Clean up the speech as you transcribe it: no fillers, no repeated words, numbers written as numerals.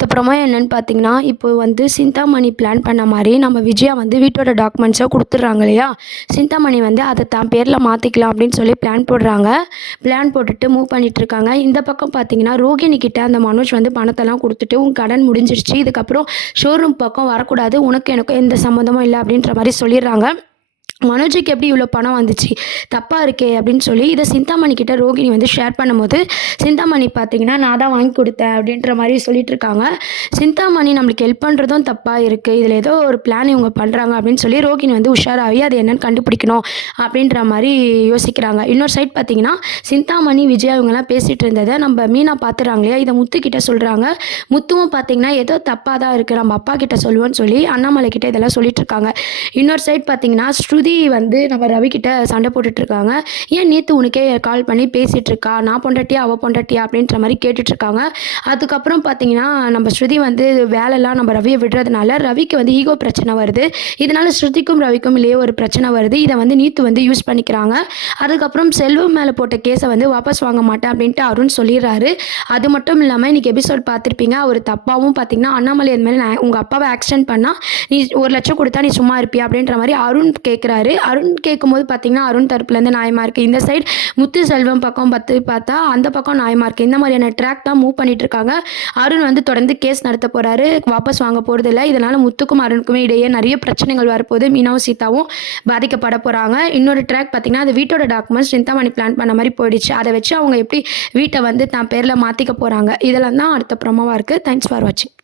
அடுத்த ப்ரோமோ என்னன்னு பார்த்தீங்கன்னா, இப்போ வந்து சிந்தாமணி பிளான் பண்ண மாரி நம்ம விஜயா வந்து வீட்டோட டாக்குமெண்ட்ஸ குடுத்துடுறாங்க இல்லையா? சிந்தாமணி வந்து அத தான் பேர்ல மாத்திக்கலாம் அப்படின்னு சொல்லி பிளான் போடுறாங்க. பிளான் போட்டுட்டு மூவ் பண்ணிட்டுருக்காங்க. இந்த பக்கம் பார்த்தீங்கன்னா, ரோகிணி கிட்ட அந்த மனோஜ் வந்து பணத்தெல்லாம் குடுத்துட்டு, "உன் கடன் முடிஞ்சிருச்சு. இதுக்கப்புறம் ஷோரூம் பக்கம் வரக்கூடாது. உனக்கும் எனக்கும் எந்த சம்மந்தமும் இல்ல." அப்படின்ற மாரி சொல்லிடுறாங்க. மனோஜுக்கு எப்படி இவ்வளோ பணம் வந்துச்சு? தப்பா இருக்கே! அப்படின்னு சொல்லி இத சிந்தாமணி கிட்ட ரோகிணி வந்து ஷேர் பண்ணும்போது, சிந்தாமணி பார்த்தீங்கன்னா, "நான் தான் வாங்கி குடுத்தேன்." அப்படின்ற மாரி சொல்லிட்டுருக்காங்க. சிந்தாமணி நம்மளுக்கு ஹெல்ப் பண்ணுறதும் தப்பா இருக்கு. இதில ஏதோ ஒரு பிளான் இவங்க பண்றாங்க அப்படின்னு சொல்லி ரோகிணி வந்து உஷாராகி அது என்னன்னு கண்டுபிடிக்கணும் அப்படின்ற மாரி யோசிக்கிறாங்க. இன்னொரு சைட் பார்த்தீங்கன்னா, சிந்தாமணி, விஜயா இவங்கலாம் பேசிட்டு இருந்தத நம்ம மீனா பார்த்துறாங்க இல்லையா? இத முத்து கிட்ட சொல்றாங்க. முத்துவும் பார்த்தீங்கன்னா, ஏதோ தப்பா தான் இருக்கு. நம்ம அப்பா கிட்ட சொல்லுவோம்ன்னு சொல்லி அண்ணாமலை கிட்ட இதெல்லாம் சொல்லிட்டுருக்காங்க. இன்னொரு சைட் பார்த்தீங்கன்னா, ஸ்ருதி வந்து நம்ம ரவி கிட்ட சண்டை போட்டுட்ருக்காங்க. "ஏன் நேத்து உனக்கே கால் பண்ணி பேசிட்டுருக்கா? நான் பொண்டாட்டியா? அவ பொண்டாட்டியா?" அப்படின்ற மாரி கேட்டுட்ருக்காங்க. அதுக்கப்புறம் பார்த்தீங்கன்னா, நம்ம ஸ்ருதி வந்து வேலைலாம் நம்ம ரவிய விடுறதுனால, ரவிக்கு வந்து ஈகோ பிரச்சனை வருது. இதனால ஸ்ருதிக்கும், ரவிக்கும் இடையே ஒரு பிரச்சனை வருது. இத வந்து நீத்து வந்து யூஸ் பண்ணிக்கிறாங்க. அதுக்கப்புறம் செல்வம் மேல போட்ட கேஸ வந்து வாபஸ் வாங்க மாட்டேன் அப்படின்ட்டு அருண் சொல்லிடுறாரு. அது மட்டும் இல்லாம இன்னைக்கு எபிசோட் பார்த்துருப்பீங்க. அவரு தப்பாவும் பார்த்தீங்கன்னா, அண்ணாமலை இது மாரி நான் உங்க அப்பாவ ஆக்சிடென்ட் பண்ணா, நீ 1,00,000 குடுத்தா நீ சும்மா இருப்பியா? அப்படின்ற மாரி அருண் கேட்குறாரு. அருண் கேட்கும்போது பார்த்தீங்கன்னா, அருண் தரப்புலேருந்து நியாயமா இருக்கு. இந்த சைடு முத்து செல்வம் பக்கம் பார்த்தா, அந்த பக்கம் நியாயமா இருக்கு. இந்த மாதிரியான ட்ராக் தான் மூவ் பண்ணிட்டு இருக்காங்க. அருண் வந்து தொடர்ந்து கேஸ் நடத்த போறாரு. வாபஸ் வாங்க போறதில்ல. இதனால முத்துக்கும் அருணுக்குமே இடையே நிறைய பிரச்சனைகள் வரப்போகுது. மீனாவும் சீதாவும் பாதிக்கப்பட போறாங்க. இன்னொரு ட்ராக் பார்த்தீங்கன்னா, அது வீட்டோட டாக்குமெண்ட்ஸ் சிந்தாமணி பிளான் பண்ண மாரி போயிடுச்சு. அத வச்சு அவங்க எப்படி வீட்ட வந்து தான் பேர்ல மாத்திக்க போறாங்க. இதெல்லாம் தான் அடுத்த ப்ரோமோவா இருக்கு. தேங்க்ஸ் ஃபார் வாட்சிங்.